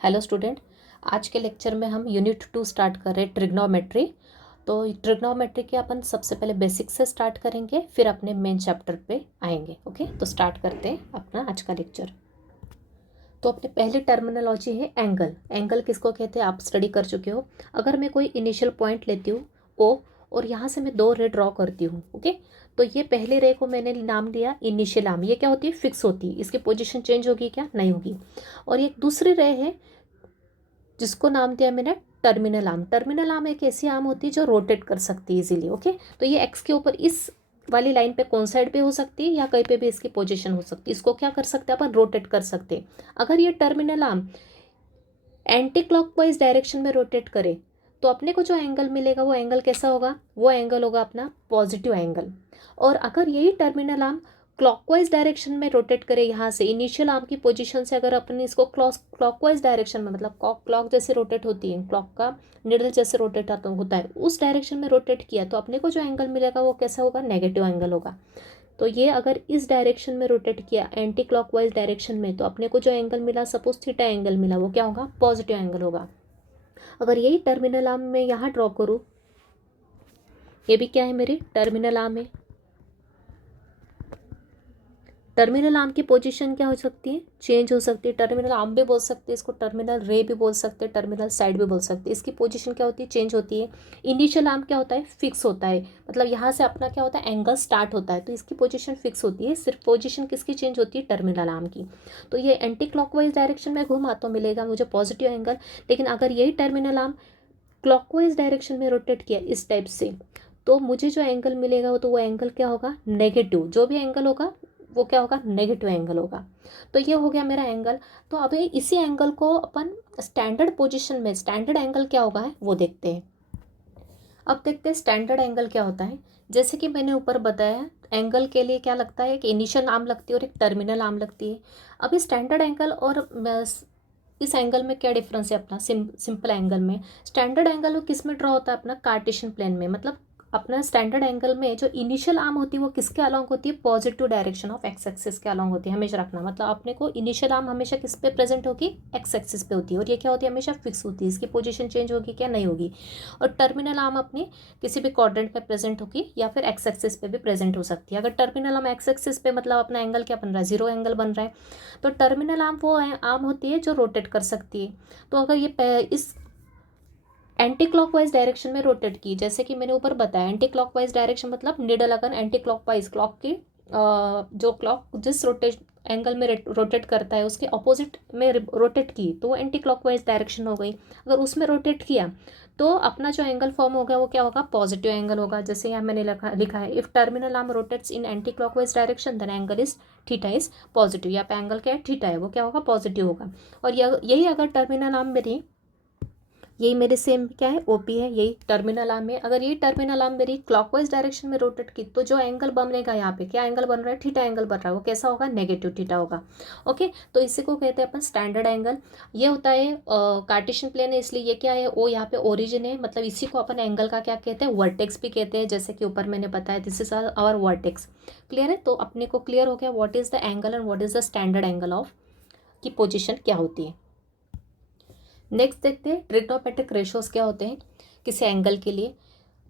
Hello student. आज के lecture में हम यूनिट 2 स्टार्ट कर रहे हैं ट्रिग्नोमेट्री। तो ट्रिग्नोमेट्री के अपन सबसे पहले बेसिक से स्टार्ट करेंगे, फिर अपने मेन चैप्टर पे आएंगे। ओके, तो स्टार्ट करते हैं अपना आज का लेक्चर। तो अपनी पहली टर्मिनोलॉजी है एंगल। एंगल किसको कहते हैं आप स्टडी कर चुके हो। अगर मैं कोई इनिशियल पॉइंट लेती हूँ ओ, और यहाँ से मैं दो रे ड्रॉ करती हूँ। ओके, तो ये पहले रे को मैंने नाम दिया इनिशियल आर्म। ये क्या होती है, फिक्स होती है, इसकी पोजीशन चेंज होगी क्या, नहीं होगी। और एक दूसरी रे है जिसको नाम दिया मैंने टर्मिनल आर्म। टर्मिनल आर्म एक ऐसी आर्म होती है जो रोटेट कर सकती है इजीली। ओके, तो ये एक्स के ऊपर इस वाली लाइन पे कौन साइड पे हो सकती है या कहीं पे भी इसकी पोजीशन हो सकती है। इसको क्या कर सकते हैं अपन, रोटेट कर सकते हैं। अगर ये terminal arm anti clockwise direction में रोटेट करे तो अपने को जो एंगल मिलेगा वो एंगल कैसा होगा, वो एंगल होगा अपना पॉजिटिव एंगल। और अगर यही टर्मिनल आर्म क्लॉकवाइज डायरेक्शन में रोटेट करे, यहाँ से इनिशियल आर्म की पोजीशन से अगर अपन इसको क्लॉकवाइज डायरेक्शन में, मतलब क्लॉक जैसे रोटेट होती है, क्लॉक का निडल जैसे रोटेट होता है, उस डायरेक्शन में रोटेट किया तो अपने को जो एंगल मिलेगा वो कैसा होगा, नेगेटिव एंगल होगा। तो ये अगर इस डायरेक्शन में रोटेट किया एंटी क्लॉकवाइज डायरेक्शन में, तो अपने को जो एंगल मिला, सपोज थीटा एंगल मिला, वो क्या होगा, पॉजिटिव एंगल होगा। अगर यही टर्मिनल आर्म में यहाँ ड्रॉ करूँ, ये भी क्या है, मेरी टर्मिनल आर्म है। टर्मिनल आर्म की पोजीशन क्या हो सकती है, चेंज हो सकती है। टर्मिनल आर्म भी बोल सकते हैं इसको, टर्मिनल रे भी बोल सकते हैं, टर्मिनल साइड भी बोल सकते हैं। इसकी पोजीशन क्या होती है, चेंज होती है। इनिशियल आर्म क्या होता है, फिक्स होता है, मतलब यहाँ से अपना क्या होता है, एंगल स्टार्ट होता है, तो इसकी पोजीशन फिक्स होती है। सिर्फ पोजीशन किसकी चेंज होती है, टर्मिनल आर्म की। तो ये एंटी क्लॉकवाइज डायरेक्शन में घूमा तो मिलेगा मुझे पॉजिटिव एंगल। लेकिन अगर यही टर्मिनल आर्म क्लॉकवाइज डायरेक्शन में रोटेट किया इस टाइप से, तो मुझे जो एंगल मिलेगा तो वो एंगल क्या होगा, नेगेटिव। जो भी एंगल होगा वो क्या होगा, नेगेटिव एंगल होगा। तो ये हो गया मेरा एंगल। तो अभी इसी एंगल को अपन स्टैंडर्ड पोजीशन में, स्टैंडर्ड एंगल क्या होगा है वो देखते हैं। अब देखते हैं स्टैंडर्ड एंगल क्या होता है। जैसे कि मैंने ऊपर बताया, एंगल के लिए क्या लगता है, एक इनिशियल आर्म लगती है और एक टर्मिनल आर्म लगती है। अभी स्टैंडर्ड एंगल और इस एंगल में क्या डिफरेंस है अपना, सिंपल एंगल में। स्टैंडर्ड एंगल वो किस में ड्रॉ होता है, अपना कार्टेशियन प्लेन में। मतलब अपना स्टैंडर्ड एंगल में जो इनिशियल आर्म होती है वो किसके अलॉन्ग होती है, positive direction of x axis के अलॉन्ग होती है, हमेशा रखना। मतलब अपने को इनिशियल आर्म हमेशा किस पे प्रेजेंट होगी, एक्स एक्सिस पे होती है। और ये क्या होती है, हमेशा फिक्स होती है, इसकी पोजीशन चेंज होगी क्या, नहीं होगी। और टर्मिनल आर्म अपनी किसी भी क्वाड्रेंट पे प्रेजेंट होगी या फिर एक्स एक्सिस पे भी प्रेजेंट हो सकती है। अगर टर्मिनल आर्म एक्स एक्सिस पे, मतलब अपना एंगल क्या बन रहा है, जीरो एंगल बन रहा है। तो टर्मिनल आर्म वो आर्म होती है जो रोटेट कर सकती है। तो अगर ये इस एंटी क्लॉकवाइज डायरेक्शन में रोटेट की, जैसे कि मैंने ऊपर बताया, एंटी क्लॉकवाइज डायरेक्शन मतलब निडल अगर एंटी क्लॉकवाइज, क्लॉक की जो क्लॉक जिस एंगल में रोटेट करता है उसके ऑपोजिट में रोटेट की, तो वो एंटी क्लॉकवाइज डायरेक्शन हो गई। अगर उसमें रोटेट किया तो अपना जो एंगल फॉर्म होगा वो क्या होगा, पॉजिटिव एंगल होगा। जैसे यहाँ मैंने लिखा है, if terminal arm rotates in anti clockwise direction then angle is theta is positive. यहाँ पे एंगल क्या है, थीटा है, वो क्या होगा, पॉजिटिव होगा। और यही अगर टर्मिनल आर्म मेरी, यही मेरे सेम क्या है, ओपी है, यही टर्मिनल आर्म है। अगर यही टर्मिनल आर्म मेरी क्लॉकवाइज डायरेक्शन में रोटेट की, तो जो एंगल बनेगा यहाँ पे, क्या एंगल बन रहा है, थीटा एंगल बन रहा है, वो कैसा होगा, नेगेटिव थीटा होगा। ओके, तो इसी को कहते हैं अपन स्टैंडर्ड एंगल। ये होता है कार्टेशियन प्लेन है, इसलिए ये क्या है, ओ यहाँ पे ओरिजिन है, मतलब इसी को अपन एंगल का क्या कहते हैं, वर्टेक्स भी कहते हैं। जैसे कि ऊपर मैंने बताया, this is our vertex. Clear है, तो अपने को क्लियर हो गया what is the angle and what is the standard angle of की पोजिशन क्या होती है। नेक्स्ट देखते हैं ट्रिग्नोमेट्रिक रेशोज क्या होते हैं किसी एंगल के लिए।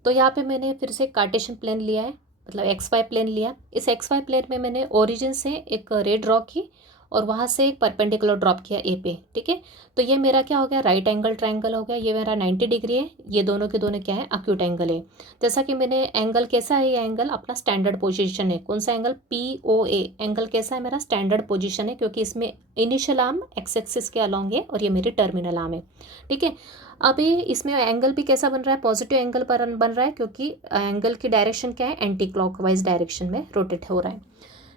तो यहाँ पे मैंने फिर से कार्टेशियन प्लेन लिया है, मतलब एक्स वाई प्लेन लिया। इस एक्स वाई प्लेन में मैंने ओरिजिन से एक रे ड्रॉ की और वहाँ से एक परपेंडिकुलर ड्रॉप किया ए पे। ठीक है, तो ये मेरा क्या हो गया, राइट एंगल ट्रायंगल हो गया। ये मेरा 90 डिग्री है, ये दोनों के दोनों क्या है, अक्यूट एंगल है। जैसा कि मैंने एंगल कैसा है, ये एंगल अपना स्टैंडर्ड पोजीशन है। कौन सा angle, P O A angle कैसा है, मेरा स्टैंडर्ड पोजीशन है, क्योंकि इसमें इनिशियल आर्म एक्स एक्सिस के अलॉन्ग है और ये मेरी टर्मिनल आर्म है। ठीक है, अभी इसमें एंगल भी कैसा बन रहा है, पॉजिटिव एंगल पर बन रहा है, क्योंकि एंगल की डायरेक्शन क्या है, एंटी क्लॉकवाइज डायरेक्शन में रोटेट हो रहा है।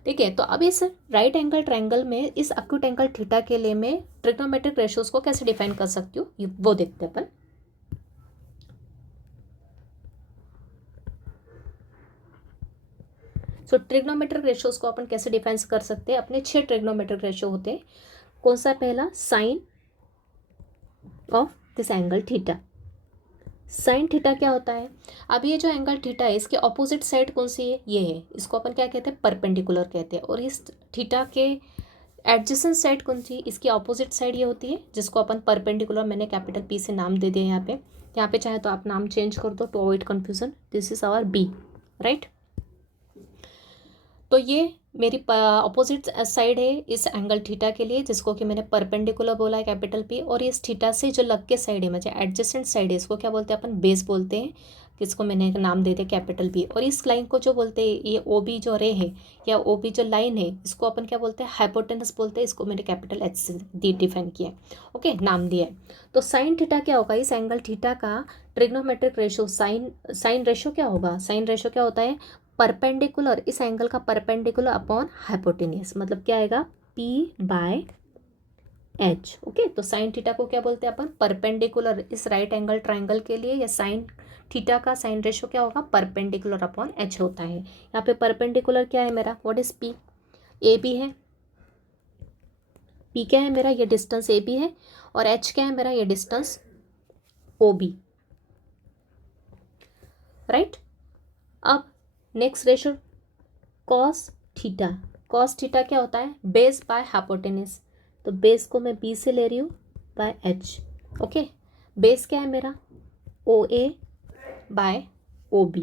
ठीक है, तो अब इस राइट एंगल ट्रायंगल में इस अक्यूट एंगल थीटा के लिए मैं ट्रिग्नोमेट्रिक रेशियोज को कैसे डिफाइन कर सकती हूँ, वो देखते हैं अपन। सो ट्रिग्नोमेट्रिक रेशियोज को अपन कैसे डिफाइन कर सकते हैं, अपने 6 ट्रिग्नोमेट्रिक रेशियो होते हैं। कौन सा, पहला sine of this angle theta. Sine theta क्या होता है, अब ये जो एंगल थीटा है इसके ऑपोजिट साइड कौन सी है, ये है, इसको अपन क्या कहते हैं, परपेंडिकुलर कहते हैं। और इस थीटा के एडजेसेंट साइड कौन सी, इसकी ऑपोजिट साइड ये होती है जिसको अपन परपेंडिकुलर, मैंने कैपिटल पी से नाम दे दिया यहाँ पे चाहे तो आप नाम चेंज कर दो to avoid confusion. This is our B, right. तो ये मेरी अपोजिट साइड है इस एंगल थीटा के लिए, जिसको कि मैंने परपेंडिकुलर बोला है कैपिटल पी, और इस थीटा से जो लग के साइड है, मतलब एडजेसेंट साइड है, इसको क्या बोलते हैं अपन, बेस बोलते हैं, किसको मैंने एक नाम दे दिया कैपिटल बी। और इस लाइन को जो बोलते हैं, ये ओ बी जो रे है या ओ बी जो लाइन है, इसको अपन क्या बोलते हैं, हाइपोटेनस बोलते हैं, इसको मैंने कैपिटल एच से डिफाइन किया है, ओके, नाम दिया है। तो साइन थीटा क्या होगा, इस एंगल थीटा का ट्रिग्नोमेट्रिक रेशो, साइन रेशो क्या होगा, साइन रेशो क्या होता है, परपेंडिकुलर, इस एंगल का परपेंडिकुलर अपॉन हाइपोटेनियस, मतलब क्या आएगा, P बाय H, ओके। तो साइन थीटा को क्या बोलते हैं अपन, परपेंडिकुलर, इस राइट एंगल ट्राइंगल के लिए या साइन थीटा का साइन रेशो क्या होगा, परपेंडिकुलर अपॉन H होता है। यहाँ पे परपेंडिकुलर क्या है मेरा, what is P, A B है, P क्या है मेरा, ये डिस्टेंस ए बी है, और H क्या है मेरा, ये डिस्टेंस ओ बी, राइट। अब next ratio cos theta, cos theta क्या होता है, बेस बाय हाइपोटेनस, तो बेस को मैं बी से ले रही हूँ बाय एच, ओके। बेस क्या है मेरा, ओ A by O B,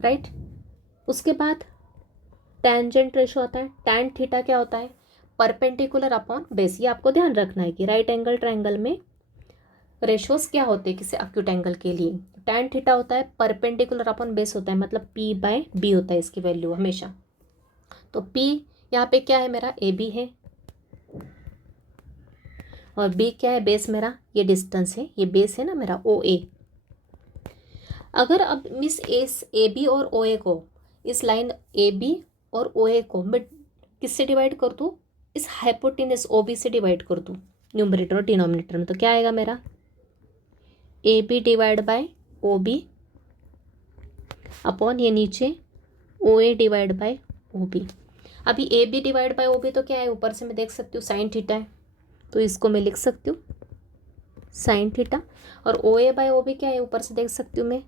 right. उसके बाद टेंजेंट रेशो होता है, टैन थीटा क्या होता है, परपेंडिकुलर अपॉन बेस। ये आपको ध्यान रखना है कि राइट एंगल ट्राइंगल में रेशोज क्या होते हैं किसी एक्यूट एंगल के लिए, टैन थीटा होता है परपेंडिकुलर अपॉन बेस होता है, मतलब P बाय बी होता है इसकी वैल्यू हमेशा। तो P यहाँ पे क्या है मेरा, ए बी है, और B क्या है, बेस मेरा, ये डिस्टेंस है, ये बेस है ना मेरा ओ ए। अगर अब मिस एस ए बी और ओ ए को, इस लाइन ए बी और ओ ए को मैं किससे डिवाइड कर दूँ, इस हाइपोटेनस ओ बी से डिवाइड कर दूँ न्यूमरेटर और डिनोमिनेटर में, तो क्या आएगा मेरा, A B divide by O B upon ये नीचे O A divide by O B. अभी A B divide by O B तो क्या है, ऊपर से मैं देख सकती हूँ साइन थीटा है, तो इसको मैं लिख सकती हूँ साइन थीटा, और ओ ए बाय ओ बी क्या है, ऊपर से देख सकती हूँ मैं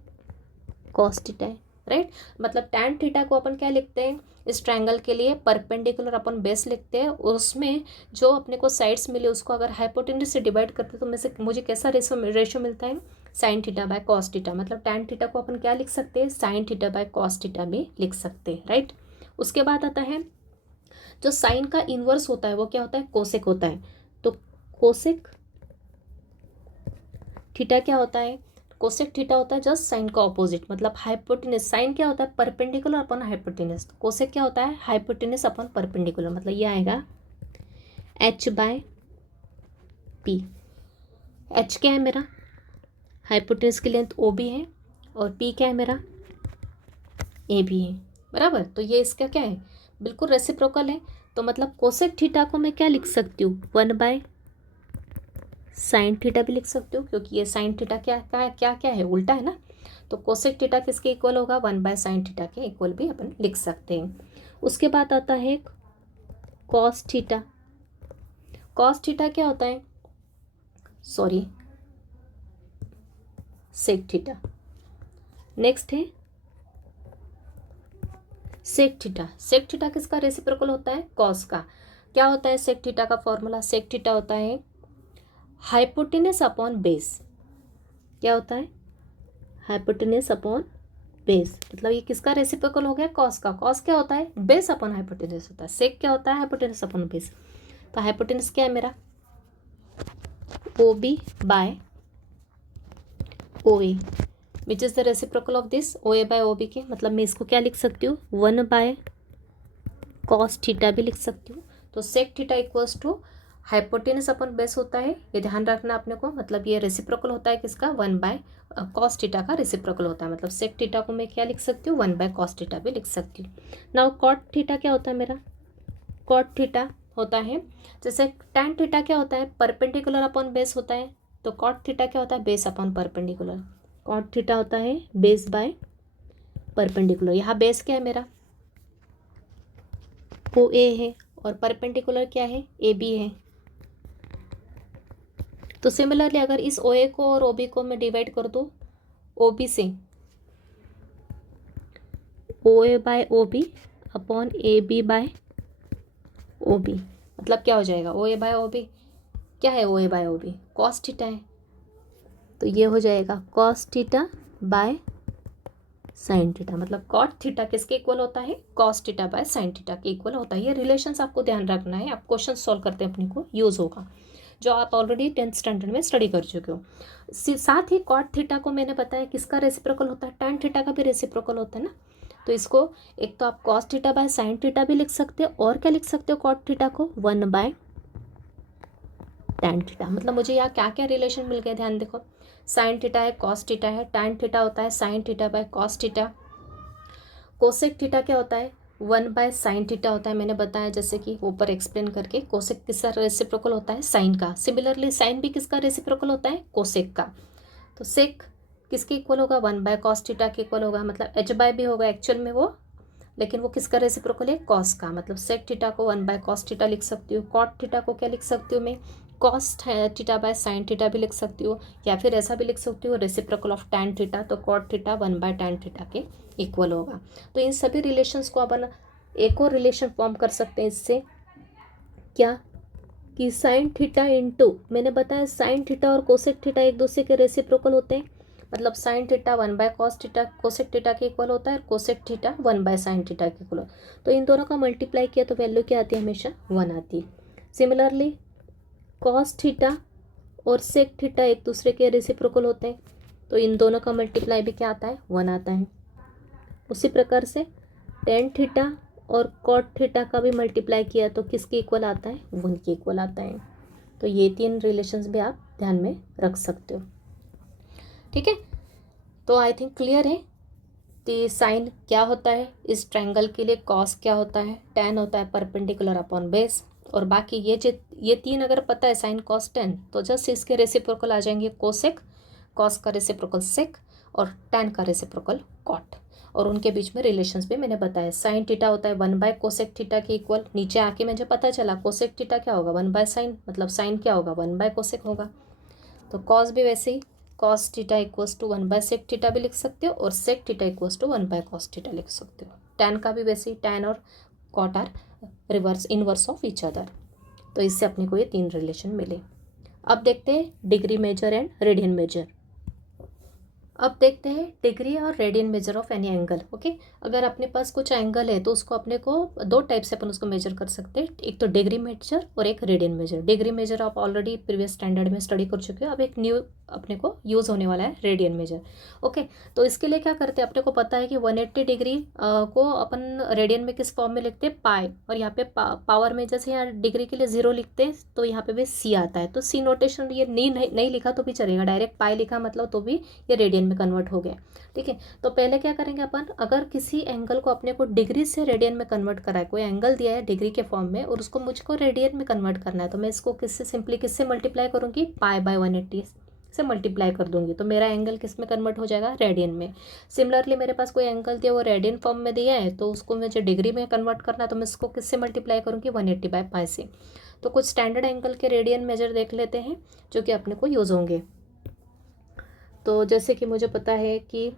कॉस थीटा है, राइट। मतलब टैन थीटा को अपन क्या लिखते हैं, इस ट्रायंगल के लिए परपेंडिकुलर अपन बेस लिखते हैं, और उसमें जो अपने को साइड्स मिले उसको अगर हाइपोटेनस से डिवाइड करते हैं तो मैं से मुझे कैसा रेशो मिलता है, sine theta by cos theta. मतलब टैन थीटा को अपन क्या लिख सकते हैं, sine theta by cos theta भी लिख सकते हैं, राइट। उसके बाद आता है जो साइन का इन्वर्स होता है वो क्या होता है, कोसेक होता है। तो कोसेक थीटा क्या होता है, कोसेक थीटा होता है जस्ट साइन का ऑपोजिट, मतलब हाइपोटेनस, साइन क्या होता है परपेंडिकुलर अपन हाइपोटेनस, तो कोसेक क्या होता है हाइपोटेनस अपन परपेंडिकुलर, मतलब ये आएगा H बाय P। H क्या है मेरा, हाइपोटेनस की लेंथ ओ बी है, और P क्या है मेरा, ए बी है, बराबर। तो ये इसका क्या है, बिल्कुल रेसिप्रोकल है। तो मतलब कोसेक थीटा को मैं क्या लिख सकती हूँ, 1 बाय साइन थीटा भी लिख सकती हूँ, क्योंकि ये साइन थीटा क्या है, उल्टा है ना। तो कोसेक थीटा किसके इक्वल होगा, 1 बाय साइन थीटा के इक्वल भी अपन लिख सकते हैं। उसके बाद आता है कॉस थीटा। कॉस थीटा क्या होता है, सॉरी सेक थीटा। नेक्स्ट है सेक थीटा। सेक थीटा किसका रेसिप्रोकल होता है, कॉस का। क्या होता है सेक थीटा का फॉर्मूला, सेक थीटा होता है हाइपोटेनस अपॉन बेस। क्या होता है, हाइपोटेनस अपॉन बेस, मतलब ये किसका रेसिप्रोकल हो गया, कॉस का। कॉस क्या होता है, बेस अपॉन हाइपोटेनस होता है। सेक क्या होता है, हाइपोटेनस अपॉन बेस। तो हाइपोटेनस क्या है मेरा, O B by O A, which is the reciprocal of this O A by O B के। मतलब मैं इसको क्या लिख सकती हूँ, 1 बाय कॉस थीटा भी लिख सकती हूँ। तो sec theta equals to hypotenuse upon base होता है, ये ध्यान रखना अपने को। मतलब ये रेसिप्रोकल होता है किसका, 1 बाय कॉस थीटा का रेसिप्रोकल होता है। मतलब सेक थीटा को मैं क्या लिख सकती हूँ, 1 बाय कॉस थीटा भी लिख सकती हूँ। नाउ कॉट थीटा क्या होता है मेरा, कॉट थीटा होता है जैसे टैन थीटा क्या होता है, परपेंडिकुलर अपॉन बेस होता है। तो कॉट थीटा क्या होता है, base upon perpendicular. Cot theta होता है बेस बाय परपेंडिकुलर। यहाँ बेस क्या है मेरा, ओ ए है, और परपेंडिकुलर क्या है, ए बी है। तो सिमिलरली अगर इस ओ ए को और ओ बी को मैं डिवाइड कर दूँ ओ बी से, O A by O B upon A B by O B, मतलब क्या हो जाएगा ओ ए बाय ओ बी, क्या है O A by O B, cos theta है, तो ये हो जाएगा cos theta by sine theta, मतलब कॉट थीटा किसके इक्वल होता है, cos theta by sine theta के इक्वल होता है। ये रिलेशंस आपको ध्यान रखना है, आप क्वेश्चन सॉल्व करते अपने को यूज़ होगा, जो आप ऑलरेडी 10th स्टैंडर्ड में स्टडी कर चुके हो। साथ ही कॉट थीटा को मैंने बताया किसका रेसिप्रोकल होता है, टैन थीटा का भी रेसिप्रोकल होता है ना। तो इसको एक तो आप cos theta by sine theta भी लिख सकते हो, और क्या लिख सकते हो कॉट थीटा को 1 बाय टैन थीटा। मतलब मुझे यहाँ क्या क्या रिलेशन मिल गए, ध्यान देखो, साइन थीटा है, कॉस थीटा है, टैन थीटा होता है sine theta by cos theta, cosec theta क्या होता है 1 बाय साइन थीटा होता है, मैंने बताया जैसे कि ऊपर एक्सप्लेन करके। कोसेक किसका रेसिप्रोकल होता है, साइन का। सिमिलरली साइन भी किसका रेसिप्रोकल होता है, कोसेक का। तो सेक किसके इक्वल होगा, 1 बाय कॉस थीटा के इक्वल होगा, मतलब एच बाय भी होगा एक्चुअल में वो, लेकिन वो किसका रेसिप्रोकल है, कॉस का। मतलब सेक थीटा को 1 बाय कॉस थीटा लिख सकती हूँ, कॉट थीटा को क्या लिख सकती हूँ मैं, cos theta by sine theta भी लिख सकती हूँ, या फिर ऐसा भी लिख सकती हूँ रेसिप्रोकल ऑफ टैन थीटा, तो cot theta 1 by tan theta के इक्वल होगा। तो इन सभी रिलेशंस को अपन एक और रिलेशन फॉर्म कर सकते हैं इससे, क्या कि साइन थीटा इंटू, मैंने बताया साइन थीटा और कोसेक थीटा एक दूसरे के रेसिप्रोकल होते हैं, मतलब sine theta 1 by cos theta cosec theta के इक्वल होता है, और cosec theta 1 bye sine theta के इक्वल। तो इन दोनों का मल्टीप्लाई किया तो वैल्यू क्या आती है, हमेशा 1 आती है। सिमिलरली कॉस थीटा और सेक थीटा एक दूसरे के रेसिप्रोकल होते हैं, तो इन दोनों का मल्टीप्लाई भी क्या आता है, 1 आता है। उसी प्रकार से टेन थीटा और कॉट थीटा का भी मल्टीप्लाई किया तो किसके इक्वल आता है, 1 के इक्वल आता है। तो ये 3 रिलेशंस भी आप ध्यान में रख सकते हो, ठीक है। तो आई थिंक क्लियर है। तो साइन क्या होता है इस ट्रायंगल के लिए, कॉस क्या होता है, टैन होता है परपेंडिकुलर अपॉन बेस, और बाकी ये 3 अगर पता है साइन कॉस टैन, तो जस्ट इसके रेसिप्रोकल आ जाएंगे कोसेक, कॉस का रेसिप्रोकल सेक, और टैन का रेसिप्रोकल कॉट, और उनके बीच में रिलेशंस भी मैंने बताया। साइन थीटा होता है 1 बाय कोसेक थीटा के इक्वल, नीचे आके मुझे पता चला कोसेक थीटा क्या होगा 1 बाय साइन, मतलब साइन क्या होगा 1 बाय कोसेक होगा। तो कॉस भी वैसे ही cos theta equals to 1 by sec theta भी लिख सकते हो, और sec theta equals to 1 by cos theta लिख सकते हो। टैन का भी वैसे ही, टैन और cot are reverse inverse of each other. तो इससे अपने को ये 3 रिलेशन मिले। अब देखते हैं degree measure and radian measure. अब देखते हैं डिग्री और radian measure of any angle. Okay, अगर अपने पास कुछ एंगल है तो उसको अपने को 2 टाइप से अपन उसको मेजर कर सकते हैं, एक तो डिग्री मेजर और एक रेडियन मेजर। डिग्री मेजर आप ऑलरेडी प्रीवियस स्टैंडर्ड में स्टडी कर चुके हो, अब एक न्यू अपने को यूज़ होने वाला है रेडियन मेजर। ओके, तो इसके लिए क्या करते हैं, अपने को पता है कि 180 डिग्री को अपन रेडियन में किस फॉर्म में लिखते हैं, पाई, और यहाँ पे पावर में जैसे यहाँ डिग्री के लिए 0 लिखते हैं तो यहाँ पे भी सी आता है, तो सी नोटेशन ये नहीं लिखा तो भी चलेगा, डायरेक्ट पाई लिखा मतलब तो भी ये रेडियन में कन्वर्ट हो गया, ठीक है। तो पहले क्या करेंगे अपन, अगर किसी एंगल को अपने को डिग्री से रेडियन में कन्वर्ट करा है, कोई एंगल दिया है डिग्री के फॉर्म में और उसको मुझको रेडियन में कन्वर्ट करना है, तो मैं इसको किससे मल्टीप्लाई करूँगी, पाई बाय 180 से मल्टीप्लाई कर दूंगी, तो मेरा एंगल किस में कन्वर्ट हो जाएगा, रेडियन में। सिमिलरली मेरे पास कोई एंगल दिया वो रेडियन फॉर्म में दिया है, तो उसको मुझे डिग्री में कन्वर्ट करना है, तो मैं इसको किससे मल्टीप्लाई करूँगी, 180 बाय पाई से। तो कुछ स्टैंडर्ड एंगल के रेडियन मेजर देख लेते हैं जो कि अपने को यूज़ होंगे। तो जैसे कि मुझे पता है कि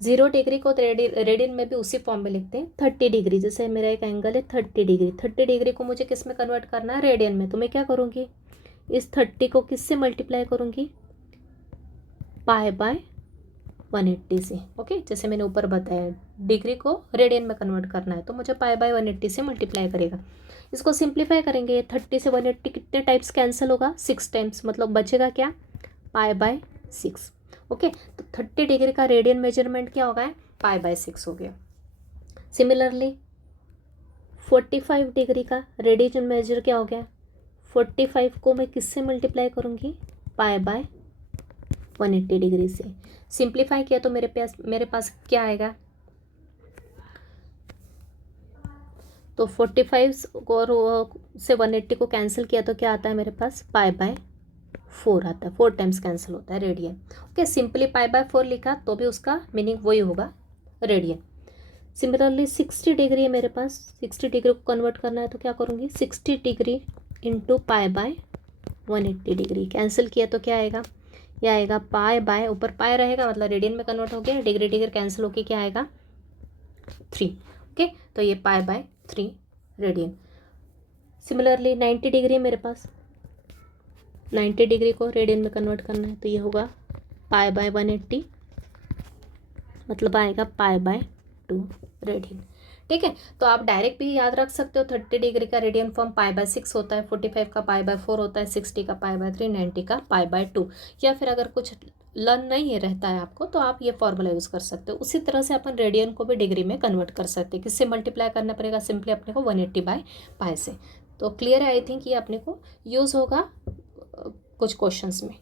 0 डिग्री को रेडियन में भी उसी फॉर्म में लिखते हैं, 30 डिग्री, जैसे मेरा एक एंगल है 30 डिग्री, 30 डिग्री को मुझे किस में कन्वर्ट करना है, रेडियन में। तो मैं क्या करूँगी, इस 30 को किससे मल्टीप्लाई करूँगी, पाई बाय 180 से। ओके, जैसे मैंने ऊपर बताया डिग्री को रेडियन में कन्वर्ट करना है तो मुझे पाई बाय 180 से मल्टीप्लाई करेगा। इसको सिंप्लीफाई करेंगे, 30 से 180 कितने टाइप्स कैंसिल होगा, 6 टाइम्स, मतलब बचेगा क्या, पाई बाय 6। ओके, तो 30 डिग्री का रेडियन मेजरमेंट क्या होगा, पाई बाय 6 हो गया। सिमिलरली 45 डिग्री का रेडियन मेजर क्या हो गया, 45 को मैं किससे मल्टीप्लाई करूँगी, पाई बाय 180 डिग्री से। सिंप्लीफाई किया तो मेरे पास क्या आएगा, तो 45 और से 180 को कैंसिल किया तो क्या आता है मेरे पास, पाई बाय 4 आता है, 4 टाइम्स कैंसिल होता है radian. Okay, simply pi by 4 लिखा तो भी उसका मीनिंग वही होगा, रेडियन। सिमिलरली 60 डिग्री है मेरे पास, 60 डिग्री को कन्वर्ट करना है तो क्या करूँगी, 60 degree into pi by 180 degree, cancel किया तो क्या आएगा, यह आएगा पाई बाय, ऊपर पाई रहेगा मतलब रेडियन में कन्वर्ट हो गया, डिग्री डिग्री कैंसिल होके क्या आएगा, 3। ओके, तो ये pi by 3 radian. Similarly 90 degree मेरे पास, 90 डिग्री को रेडियन में कन्वर्ट करना है तो ये होगा पाई बाय 180, मतलब आएगा पाई बाय 2 रेडियन। ठीक है, तो आप डायरेक्ट भी याद रख सकते हो 30 डिग्री का रेडियन फॉर्म पाई बाय 6 होता है, 45 का पाई बाय 4 होता है, 60 का पाई बाय 3, 90 का पाई बाय 2। या फिर अगर कुछ लर्न नहीं है रहता है आपको तो आप ये फॉर्मूला यूज़ कर सकते हो। उसी तरह से अपन रेडियन को भी डिग्री में कन्वर्ट कर सकते हैं। किससे मल्टीप्लाई करना पड़ेगा? सिंपली अपने को 180 बाय पाई से। तो क्लियर है, आई थिंक ये अपने को यूज़ होगा कुछ क्वेश्चंस में।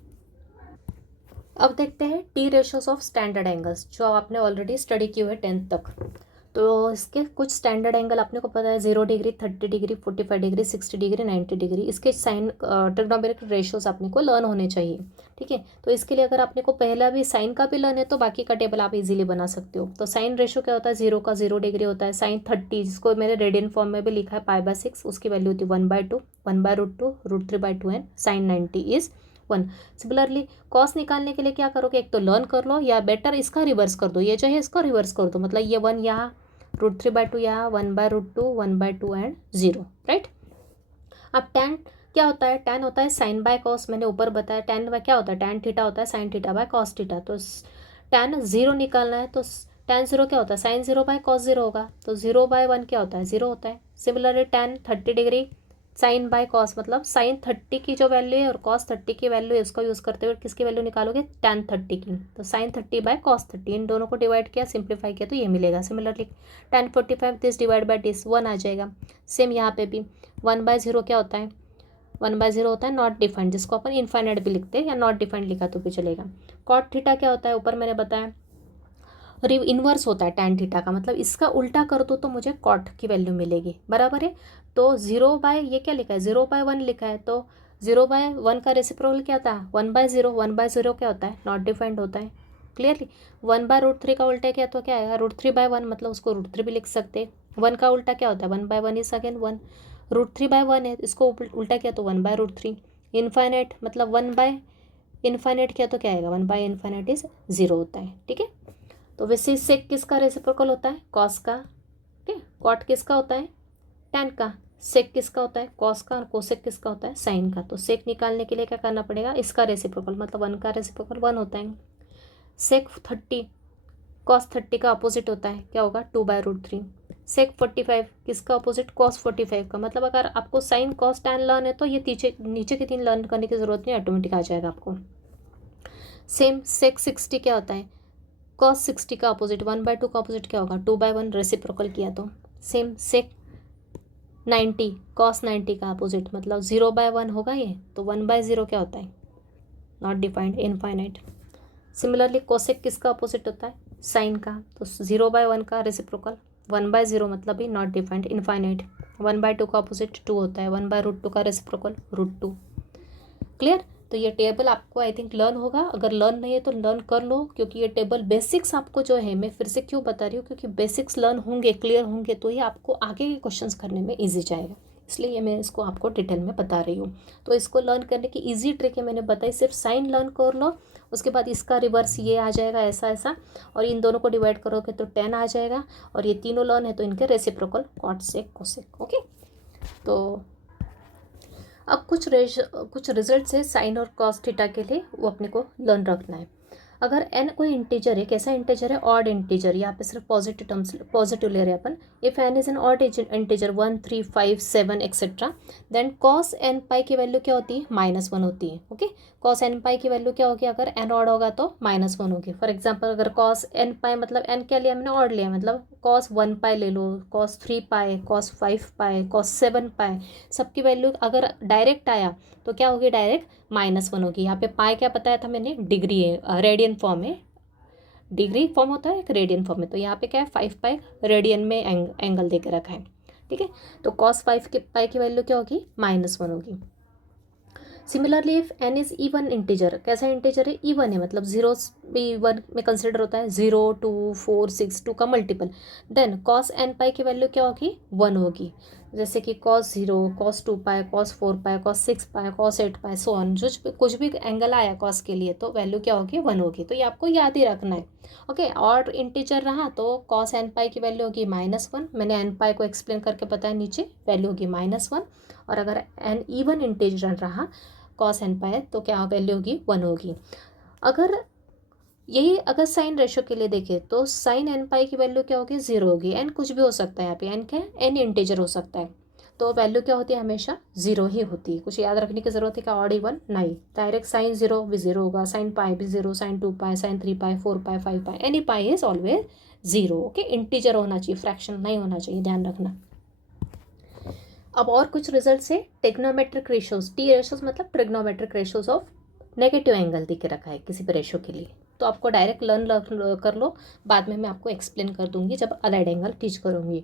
अब देखते हैं T ratios of standard angles, जो आपने ऑलरेडी स्टडी की हुई है 10th तक। तो इसके कुछ स्टैंडर्ड एंगल अपने को पता है, 0 degree, 30 degree, 45 degree, 60 degree, 90 degree. इसके साइन ट्रिग्नोमेट्रिक रेशियोज अपने को लर्न होने चाहिए। ठीक है, तो इसके लिए अगर अपने को पहला भी साइन का भी लर्न है तो बाकी का टेबल आप इजीली बना सकते हो। तो साइन रेशियो क्या होता है? 0 का 0 डिग्री होता है। साइन 30, जिसको मैंने रेडियन फॉर्म में भी लिखा है पाई बाय 6, उसकी वैल्यू होती है 1/2, 1/√2, √3/2 and sine 90 is 1। Similarly cos निकालने के लिए क्या करोगे? एक तो लर्न कर लो या बेटर इसका रिवर्स कर दो, ये जो है इसको रिवर्स कर दो, मतलब ये 1 यहाँ, √3/2 यहाँ, 1/√2, 1/2 एंड 0, राइट। अब टैन क्या होता है? टैन होता है साइन बाय कॉस, मैंने ऊपर बताया। टैन क्या होता है? टैन थीटा होता है sine theta by cos theta. तो टैन 0 निकालना है तो टैन 0 क्या होता है? साइन 0 बाय कॉस 0 होगा। तो 0/1 क्या होता है? 0 होता है। Similarly tan 30 degree sine by cos, मतलब साइन 30 की जो वैल्यू है और कॉस 30 की वैल्यू है, उसको यूज़ करते हुए किसकी वैल्यू निकालोगे? टैन 30 की। तो साइन 30 बाय कॉस 30, इन दोनों को डिवाइड किया, सिंप्लीफाई किया तो ये मिलेगा। Similarly tan 45 this divide by this 1 आ जाएगा। सेम यहाँ पे भी 1/0 क्या होता है? 1/0 होता है नॉट डिफाइंड, जिसको अपन इनफाइनाइट भी लिखते हैं या नॉट डिफाइंड लिखा तो भी चलेगा। कॉट थीटा क्या होता है? ऊपर मैंने बताया इनवर्स होता है टैन थीटा का, मतलब इसका उल्टा कर दो तो मुझे कॉट की वैल्यू मिलेगी, बराबर है। तो 0 ये क्या लिखा है? 0/1 लिखा है, तो 0/1 का रेसिप्रोकल क्या होता है? 1/0। 1/0 क्या होता है? नॉट डिफाइंड होता है। क्लियरली 1/√3 का उल्टा क्या, तो क्या आएगा? √3/1, मतलब उसको √3 भी लिख सकते हैं। 1 का उल्टा क्या होता है? 1/1 इज अगेन 1। √3/1 है, इसको उल्टा किया तो 1/√3। इनफाइनाइट मतलब 1/इनफाइनाइट किया तो क्या आएगा? 1/इनफाइनाइट इज 0 होता है। ठीक है, तो वैसे सेक किसका रेसिप्रोकल होता है? कॉस का। ठीक है, कॉट किसका होता है? टैन का। सेक किसका होता है? कॉस का। और कोसेक किसका होता है? साइन का। तो सेक निकालने के लिए क्या करना पड़ेगा? इसका रेसिप्रोकल, मतलब 1 का रेसिप्रोकल 1 होता है। सेक 30 कॉस 30 का अपोजिट होता है, क्या होगा? 2/√3। सेक 45 किसका अपोजिट? कॉस 45 का। मतलब अगर आपको साइन कॉस टैन लर्न है तो ये नीचे के 3 लर्न करने की जरूरत नहीं, ऑटोमेटिक आ जाएगा आपको। सेम सेक 60 क्या होता है? कॉस 60 का अपोजिट। 1/2 का अपोजिट क्या होगा? 2/1 रेसिप्रोकल किया तो। सेम सेक 90 कॉस 90 का अपोजिट, मतलब 0/1 होगा ये, तो 1/0 क्या होता है? Not defined, infinite. Similarly cosec किसका अपोजिट होता है? साइन का। तो 0/1 का रेसिप्रोकल 1/0, मतलब भी नॉट डिफाइंड, इनफाइनाइट। 1/2 का अपोजिट 2 होता है, 1/√2 का रेसिप्रोकल √2। क्लियर? तो ये टेबल आपको आई थिंक लर्न होगा। अगर लर्न नहीं है तो लर्न कर लो, क्योंकि ये टेबल बेसिक्स आपको जो है, मैं फिर से क्यों बता रही हूँ, क्योंकि बेसिक्स लर्न होंगे, क्लियर होंगे तो ये आपको आगे के क्वेश्चंस करने में ईजी जाएगा, इसलिए मैं इसको आपको डिटेल में बता रही हूँ। तो इसको लर्न करने की ईजी ट्रिक है, मैंने बताई, सिर्फ साइन लर्न कर लो, उसके बाद इसका रिवर्स ये आ जाएगा ऐसा ऐसा, और इन दोनों को डिवाइड करोगे तो 10 आ जाएगा, और ये तीनों लर्न है तो इनके reciprocal cot sec cosec. Okay, तो अब कुछ रिजल्ट्स है साइन और कॉस थीटा के लिए, वो अपने को लर्न रखना है। अगर एन कोई इंटीजर है, कैसा इंटीजर है? ऑड इंटीजर, यहाँ पे सिर्फ पॉजिटिव टर्म्स, पॉजिटिव ले रहे हैं अपन। If n is an odd integer 1, 3, 5, 7 etcetera, then cos n pi की वैल्यू क्या होती है? -1 होती है। ओके, कॉस एन पाई की वैल्यू क्या होगी? अगर एन ऑड होगा तो -1 होगी। फॉर एग्जाम्पल अगर कॉस एन पाई, मतलब एन क्या लिया मैंने? ऑड लिया, मतलब कॉस 1 पाई ले लो, कॉस 3 पाई, कॉस 5 पाई, कॉस 7 पाई, सबकी वैल्यू अगर डायरेक्ट आया तो क्या होगी? डायरेक्ट -1 होगी। यहाँ पे पाई क्या बताया था मैंने? डिग्री है, रेडियन फॉर्म है। डिग्री फॉर्म होता है, एक रेडियन फॉर्म है, तो यहाँ पे क्या है? 5 पाई रेडियन में एंगल दे के रखा है। ठीक है, तो कॉस 5 के पाई की वैल्यू क्या होगी? -1 होगी। Similarly if n is even integer, कैसा इंटीजर है? इवन है, मतलब जीरो भी वन में कंसिडर होता है, 0, 2, 4, 6, 2 का multiple, then cos n pi की वैल्यू क्या होगी? 1 होगी। जैसे कि cos 0, cos 2 pi, cos 4 pi, cos 6 pi, cos 8 pi, so on. जो कुछ भी एंगल आया cos के लिए तो वैल्यू क्या होगी, 1 होगी। तो ये आपको याद ही रखना है। ओके, और इंटीजर रहा तो cos n पाई की वैल्यू होगी -1। मैंने n पाई को एक्सप्लेन करके बताया, नीचे वैल्यू होगी -1। और अगर n इवन इंटीजर रहा cos n पाई तो क्या वैल्यू होगी, 1 होगी। अगर साइन रेशो के लिए देखें तो साइन n पाई की वैल्यू क्या होगी, 0 होगी। n कुछ भी हो सकता है, यहाँ पे n क्या है, n इंटीजर हो सकता है। तो वैल्यू क्या होती है, हमेशा 0 ही होती है। कुछ याद रखने की जरूरत है क्या, ऑड इवन नहीं। डायरेक्ट साइन 0 भी 0 होगा, साइन पाई भी 0, sine 2 pi, sine 3 pi, 4 pi, 5 pi, any pi is always 0। Okay, integer होना चाहिए, फ्रैक्शन नहीं होना चाहिए, ध्यान रखना। अब और कुछ रिजल्ट है, ट्रिग्नोमेट्रिक रेशोज, टी रेशोज मतलब trigonometric ratios of negative angle दिख रखा है किसी भी रेशो के लिए। तो आपको डायरेक्ट लर्न कर लो, बाद में मैं आपको एक्सप्लेन कर दूंगी जब अलाइड एंगल टीच करूंगी।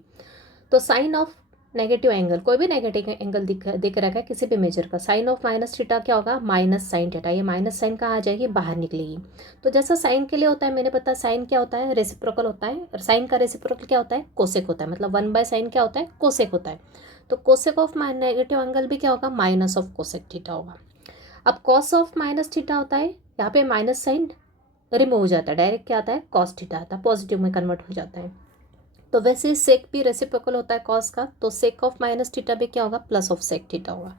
तो साइन ऑफ नेगेटिव एंगल, कोई भी नेगेटिव एंगल दिख रखा है किसी भी मेजर का, साइन ऑफ माइनस थीटा क्या होगा, माइनस साइन थीटा। ये माइनस साइन कहाँ आ जाएगी, बाहर निकलेगी। तो जैसा साइन के लिए होता है, मैंने पता साइन क्या होता है, रेसिप्रोकल होता है। और साइन का रेसिप्रोकल क्या होता है, कोसेक होता है। मतलब 1/sin क्या होता है, कोसेक होता है। तो कोसेक ऑफ नेगेटिव एंगल भी क्या होगा, माइनस ऑफ कोसेक थीटा होगा। अब कॉस ऑफ माइनस थीटा होता है, यहाँ पे माइनस साइन रिमूव हो जाता है, डायरेक्ट क्या आता है, कॉस थीटा आता है, पॉजिटिव में कन्वर्ट हो जाता है। तो वैसे सेक भी रेसिप्रोकल होता है कॉस का, तो सेक ऑफ माइनस थीटा भी क्या होगा, प्लस ऑफ सेक थीटा होगा।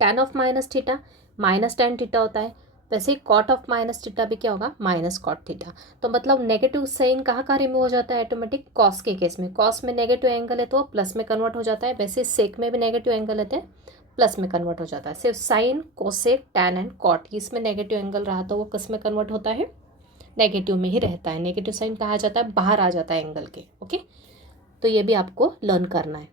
Tan of minus theta minus tan theta होता है, वैसे ही कॉट ऑफ माइनस थीटा भी क्या होगा, माइनस कॉट थीटा। तो मतलब नेगेटिव साइन कहाँ रिमूव हो जाता है, ऑटोमेटिक कॉस के केस में। कॉस में नेगेटिव एंगल है तो प्लस में कन्वर्ट हो जाता है, वैसे सेक में भी नेगेटिव एंगल है तो प्लस में कन्वर्ट हो जाता है। सिर्फ sine, cosec, tan and cot, इसमें नेगेटिव एंगल रहा तो वो किस में कन्वर्ट होता है, नेगेटिव में ही रहता है। नेगेटिव साइन कहा जाता है, बाहर आ जाता है एंगल के। ओके, तो ये भी आपको लर्न करना है।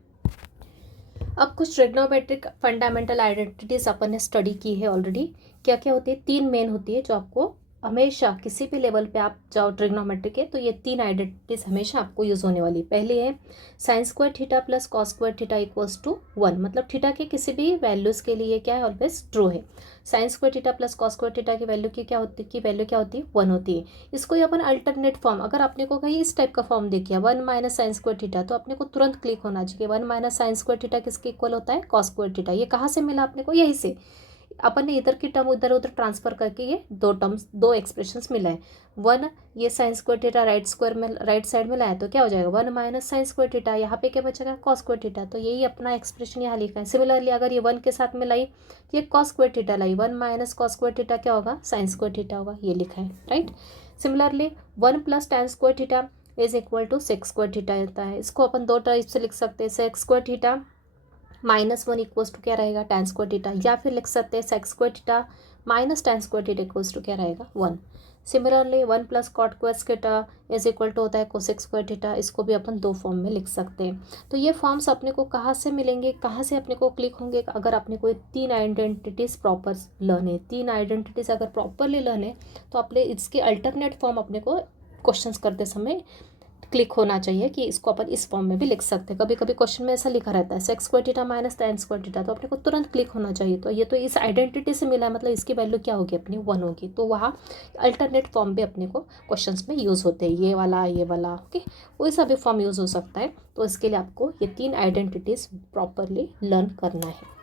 अब कुछ ट्रिग्नोमेट्रिक फंडामेंटल आइडेंटिटीज अपन ने स्टडी की है ऑलरेडी। क्या क्या होती है, 3 मेन होती है जो आपको हमेशा किसी भी लेवल पे आप जाओ ट्रिग्नोमेट्रिक के, तो ये 3 आइडेंटिटीज हमेशा आपको यूज होने वाली। पहली है sine square theta plus cos square theta equals to 1। मतलब थीटा के किसी भी वैल्यूज के लिए क्या है, ऑलवेज ट्रू है। Sine square theta plus cos square theta की वैल्यू क्या होती है, 1 होती है। इसको ही अपन अल्टरनेट फॉर्म, अगर आपने को कहीं इस टाइप का फॉर्म देखिए 1 माइनस साइन स्क्वायर थीटा, तो अपने को तुरंत क्लिक होना चाहिए 1 माइनस साइन स्क्वायर थीटा किसके इक्वल होता है, कॉस स्क्वायर थीटा। ये कहाँ से मिला अपने को, यही से अपन ने इधर की टर्म उधर उधर ट्रांसफर करके ये दो एक्सप्रेशंस मिला है। 1 ये sign square theta right side में लाया तो क्या हो जाएगा, 1 माइनस साइन स्क्वायर थीटा, यहाँ पे क्या बचेगा, कॉस स्क्वायर थीटा। तो यही अपना एक्सप्रेशन यहाँ लिखा है। सिमिलरली अगर ये 1 के साथ में लाई, ये कॉस स्क्वायर थीटा लाई, 1 माइनस कॉस स्क्वायर थीटा क्या होगा, साइन स्क्वायर थीटा होगा, ये लिखा है, right. Similarly 1 plus tan square theta is equal to sec square theta होता है। इसको अपन 2 टाइप से लिख सकते हैं, sec square theta -1 equals to क्या रहेगा, टैन स्क्वायर थीटा, या फिर लिख सकते हैं sec square theta minus tan square theta equals to क्या रहेगा, 1। Similarly 1 plus cot square theta is equal to होता है कोसेक स्क्वायर थीटा। इसको भी अपन 2 फॉर्म में लिख सकते हैं। तो ये फॉर्म्स अपने को कहाँ से मिलेंगे, कहाँ से अपने को क्लिक होंगे, अगर अपने को 3 आइडेंटिटीज प्रॉपर लर्न है। 3 आइडेंटिटीज अगर प्रॉपरली लर्न है तो अपने इसके अल्टरनेट फॉर्म अपने को क्वेश्चंस करते समय क्लिक होना चाहिए कि इसको अपन इस फॉर्म में भी लिख सकते हैं। कभी कभी क्वेश्चन में ऐसा लिखा रहता है sec square theta minus tan square theta, तो अपने को तुरंत क्लिक होना चाहिए। तो ये तो इस आइडेंटिटी से मिला है, मतलब इसकी वैल्यू क्या होगी अपनी, 1 होगी। तो वहाँ अल्टरनेट फॉर्म भी अपने को क्वेश्चंस में यूज़ होते हैं, ये वाला ओके, कोई सा भी फॉर्म यूज़ हो सकता है। तो इसके लिए आपको ये 3 आइडेंटिटीज प्रॉपरली लर्न करना है।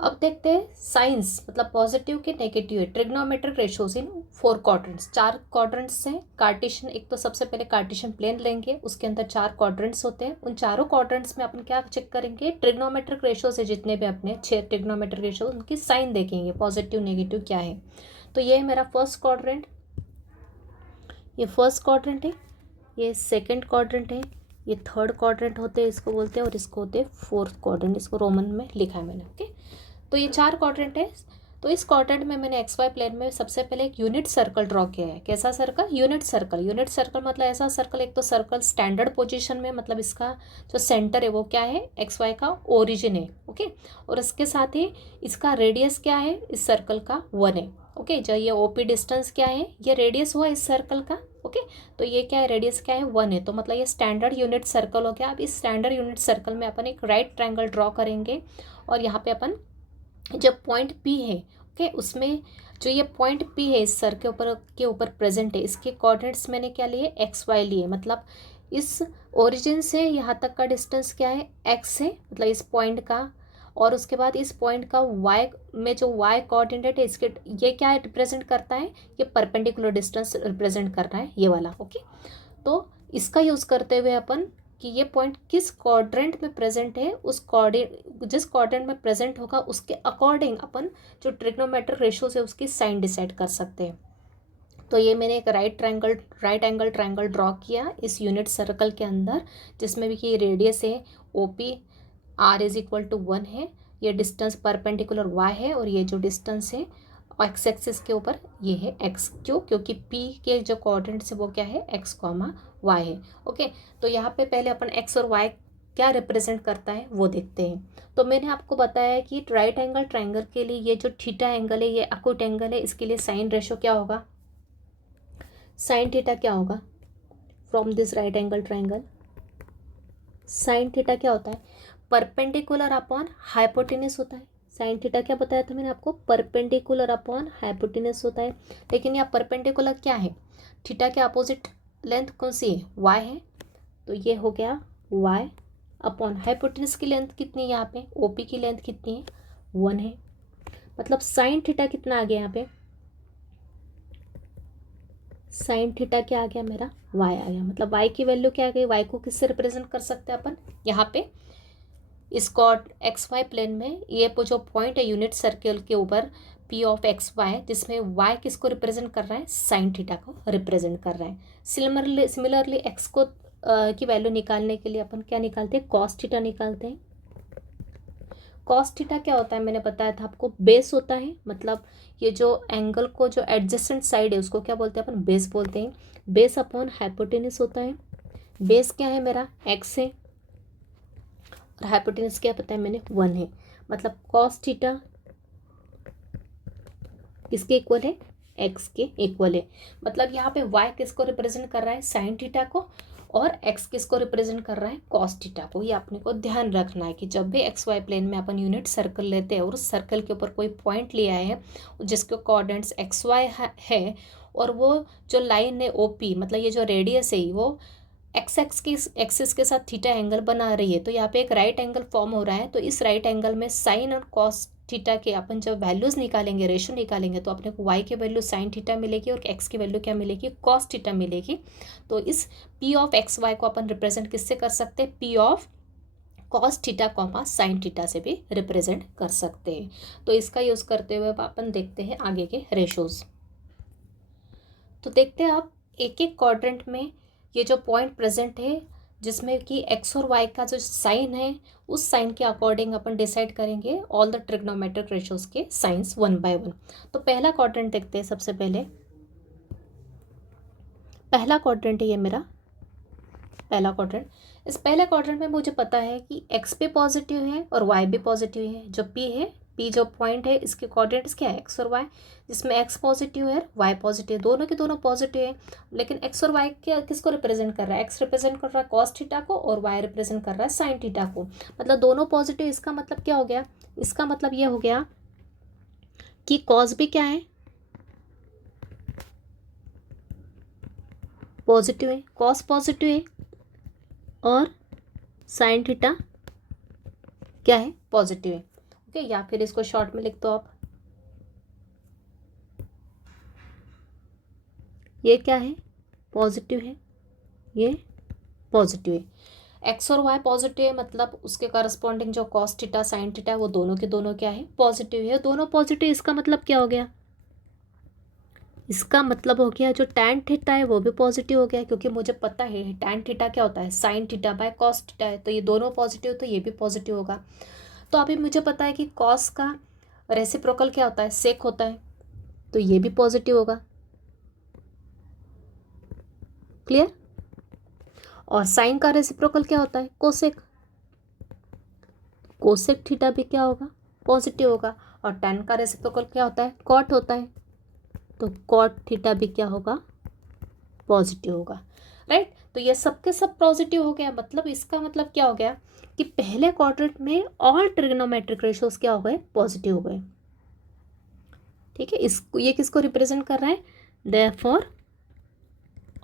अब देखते हैं साइंस, मतलब पॉजिटिव के नेगेटिव है ट्रिग्नोमेट्रिक रेशोज इन 4 क्वाड्रेंट्स। 4 क्वाड्रेंट्स हैं कार्टेशियन। एक तो सबसे पहले कार्टेशियन प्लेन लेंगे, उसके अंदर 4 क्वाड्रेंट्स होते हैं। उन चारों क्वाड्रेंट्स में अपन क्या चेक करेंगे, ट्रिग्नोमेट्रिक रेशोज है जितने भी अपने 6 ट्रिग्नोमेट्रिक रेशोज, उनकी साइन देखेंगे, पॉजिटिव नेगेटिव क्या है। तो ये है मेरा फर्स्ट क्वाड्रेंट, ये फर्स्ट क्वाड्रेंट है, ये सेकेंड क्वाड्रेंट है, ये थर्ड क्वाड्रेंट होते हैं, इसको बोलते हैं, और इसको होते हैं फोर्थ क्वाड्रेंट। इसको रोमन में लिखा है मैंने, ओके। तो ये 4 क्वाड्रेंट है। तो इस क्वाड्रेंट में मैंने XY प्लेन में सबसे पहले एक यूनिट सर्कल ड्रॉ किया है। कैसा circle, unit circle. Unit circle मतलब ऐसा सर्कल, एक तो सर्कल स्टैंडर्ड पोजीशन में, मतलब इसका जो सेंटर है वो क्या है, XY का ओरिजिन है, ओके। और इसके साथ ही इसका रेडियस क्या है, इस सर्कल का 1 है, ओके। जो ये OP डिस्टेंस क्या है, ये रेडियस हुआ इस सर्कल का, ओके। तो ये क्या है, रेडियस क्या है, 1 है। तो मतलब ये स्टैंडर्ड यूनिट सर्कल हो गया। अब इस स्टैंडर्ड यूनिट सर्कल में अपन एक राइट ट्रायंगल ड्रॉ करेंगे, और यहाँ पे अपन जब पॉइंट P है, ओके, उसमें जो ये पॉइंट P है इस सर के ऊपर प्रेजेंट है, इसके कोऑर्डिनेट्स मैंने क्या लिए, XY लिए। मतलब इस ओरिजिन से यहाँ तक का डिस्टेंस क्या है, एक्स है, मतलब इस पॉइंट का, और उसके बाद इस पॉइंट का वाई में जो वाई कोऑर्डिनेट है इसके, ये क्या रिप्रेजेंट करता है, ये परपेंडिकुलर डिस्टेंस रिप्रेजेंट कर रहा है, ये वाला। ओके, तो इसका यूज़ करते हुए अपन कि ये पॉइंट किस क्वाड्रेंट में प्रेजेंट है, उस जिस क्वाड्रेंट में प्रेजेंट होगा उसके अकॉर्डिंग अपन जो ट्रिग्नोमेट्रिक रेशियो से उसकी साइन डिसाइड कर सकते हैं। तो ये मैंने एक राइट एंगल ट्रायंगल ड्रॉ किया इस यूनिट सर्कल के अंदर, जिसमें भी कि रेडियस है OP r is equal to 1 है, ये डिस्टेंस परपेंडिकुलर y है, और ये जो डिस्टेंस है x एक्सिस के ऊपर ये है x। क्यों? क्योंकि p के जो कोऑर्डिनेट्स है वो क्या है, x, y है। ओके, तो यहाँ पे पहले अपन x और y क्या रिप्रेजेंट करता है वो देखते हैं। तो मैंने आपको बताया कि राइट एंगल ट्रायंगल के लिए ये जो थीटा एंगल है, ये अक्यूट एंगल है, इसके लिए साइन रेशो क्या होगा, साइन थीटा क्या होगा from this right angle triangle. Sign theta क्या होता है, परपेंडिकुलर अपॉन हाइपोटेनस होता है। साइन थीटा क्या बताया था मैंने आपको, परपेंडिकुलर अपॉन हाइपोटेनस होता है। लेकिन यहाँ परपेंडिकुलर क्या है, थीटा के अपोजिट लेंथ कौन सी है, y है, तो ये हो गया y अपॉन हाइपोटेनस की लेंथ कितनी है, यहाँ पे OP की लेंथ कितनी है, 1 है। मतलब साइन थीटा कितना आ गया यहाँ पे, साइन थीटा क्या आ गया मेरा, y आ गया। मतलब y की वैल्यू क्या आ गई, y को किससे रिप्रेजेंट कर सकते हैं अपन, यहाँ पे इस कॉर्ड XY प्लेन में ये जो पॉइंट है यूनिट सर्कल के ऊपर P ऑफ XY, जिसमें y किसको रिप्रेजेंट कर रहा है, साइन थीटा को रिप्रेजेंट कर रहा है। सिमिलरली x को की वैल्यू निकालने के लिए अपन क्या निकालते हैं, कॉस थीटा निकालते हैं। कॉस थीटा क्या होता है, मैंने बताया था आपको, बेस होता है। मतलब ये जो एंगल को जो एडजेसेंट साइड है उसको क्या बोलते हैं अपन, बेस बोलते हैं। बेस अपॉन हाइपोटेनस होता है। बेस क्या है मेरा, x है, और हाइपोटेनस क्या पता है मैंने, 1 है। मतलब कॉस थीटा किसके इक्वल है, x के इक्वल है। मतलब यहाँ पे y किसको रिप्रेजेंट कर रहा है, साइन थीटा को, और x किसको रिप्रेजेंट कर रहा है, कॉस थीटा को। ये अपने को ध्यान रखना है कि जब भी XY प्लेन में अपन यूनिट सर्कल लेते हैं और उस सर्कल के ऊपर कोई पॉइंट लिया है जिसके कोऑर्डिनेट्स XY है, और वो जो लाइन है OP, मतलब ये जो रेडियस है वो एक्सिस के साथ थीटा एंगल बना रही है, तो यहाँ पे एक राइट एंगल फॉर्म हो रहा है। तो इस राइट एंगल में साइन और कॉस थीटा के अपन जब वैल्यूज निकालेंगे, रेशो निकालेंगे, तो अपने को y की वैल्यू साइन थीटा मिलेगी और x की वैल्यू क्या मिलेगी, कॉस थीटा मिलेगी। तो इस p ऑफ XY को अपन रिप्रेजेंट किससे कर सकते हैं, p of cos theta comma sine theta से भी रिप्रेजेंट कर सकते हैं। तो इसका यूज़ करते हुए अपन देखते हैं आगे के रेशोज। तो देखते हैं आप एक एक क्वाड्रेंट में ये जो पॉइंट प्रेजेंट है, जिसमें कि x और y का जो साइन है उस साइन के अकॉर्डिंग अपन डिसाइड करेंगे ऑल द ट्रिग्नोमेट्रिक रेशियोज के साइंस 1 बाय 1। तो पहला क्वाड्रेंट देखते हैं। सबसे पहले पहला क्वाड्रेंट है ये मेरा पहला क्वाड्रेंट। इस पहले क्वाड्रेंट में मुझे पता है कि x भी पॉजिटिव है और y भी पॉजिटिव है। जो p है, p जो पॉइंट है इसके कोऑर्डिनेट्स क्या है, x और y, जिसमें x पॉजिटिव है y पॉजिटिव, दोनों के दोनों पॉजिटिव है। लेकिन x और y क्या किसको रिप्रेजेंट कर रहा है, x रिप्रेजेंट कर रहा है कॉस थीटा को और y रिप्रेजेंट कर रहा है साइन थीटा को। मतलब दोनों पॉजिटिव। इसका मतलब क्या हो गया, इसका मतलब ये हो गया कि कॉस भी क्या है, पॉजिटिव है, कॉस पॉजिटिव है, और साइन थीटा क्या है, पॉजिटिव है। ओके, या फिर इसको शॉर्ट में लिख दो आप, ये क्या है, पॉजिटिव है, ये पॉजिटिव है। एक्स और वाई पॉजिटिव है, मतलब उसके करस्पॉन्डिंग जो कॉस थीटा साइन थीटा है वो दोनों के दोनों क्या है, पॉजिटिव है। दोनों पॉजिटिव, इसका मतलब क्या हो गया, इसका मतलब हो गया जो टैन थीटा है वो भी पॉजिटिव हो गया, क्योंकि मुझे पता है टैन थीटा क्या होता है, sine theta by cos theta है। तो ये दोनों पॉजिटिव, तो ये भी पॉजिटिव होगा। तो अभी मुझे पता है कि कॉस का रेसिप्रोकल क्या होता है, सेक होता है, तो ये भी पॉजिटिव होगा। क्लियर। और साइन का रेसिप्रोकल क्या होता है, कोसेक, कोसेक थीटा भी क्या होगा, पॉजिटिव होगा। और टैन का रेसिप्रोकल क्या होता है, कॉट होता है, तो कॉट थीटा भी क्या होगा, पॉजिटिव होगा। राइट। तो ये सबके सब पॉजिटिव हो गया। मतलब इसका मतलब क्या हो गया कि पहले क्वाड्रेंट में ऑल ट्रिग्नोमेट्रिक रेशियोज क्या हो गए, पॉजिटिव हो गए। ठीक है, इसको ये किसको रिप्रेजेंट कर रहा है, therefore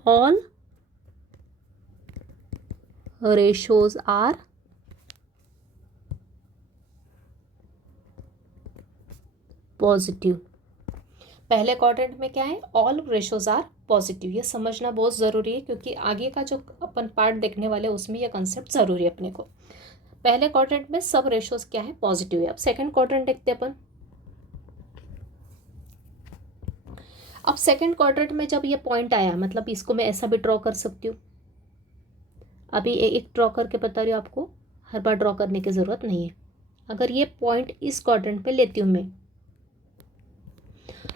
all ratios are positive. पहले क्वाड्रेंट में क्या है, ऑल रेशोज आर पॉजिटिव। ये समझना बहुत ज़रूरी है क्योंकि आगे का जो अपन पार्ट देखने वाले उसमें ये कंसेप्ट ज़रूरी है अपने को। पहले क्वाड्रेंट में सब रेशोज क्या है, पॉजिटिव है। अब सेकंड क्वाड्रेंट देखते हैं अपन। अब सेकंड क्वाड्रेंट में जब ये पॉइंट आया, मतलब इसको मैं ऐसा भी ड्रॉ कर सकती हूँ। अभी एक ड्रॉ करके बता रही हूँ आपको, हर बार ड्रॉ करने की ज़रूरत नहीं है। अगर ये पॉइंट इस क्वाड्रेंट पे लेती हूँ मैं,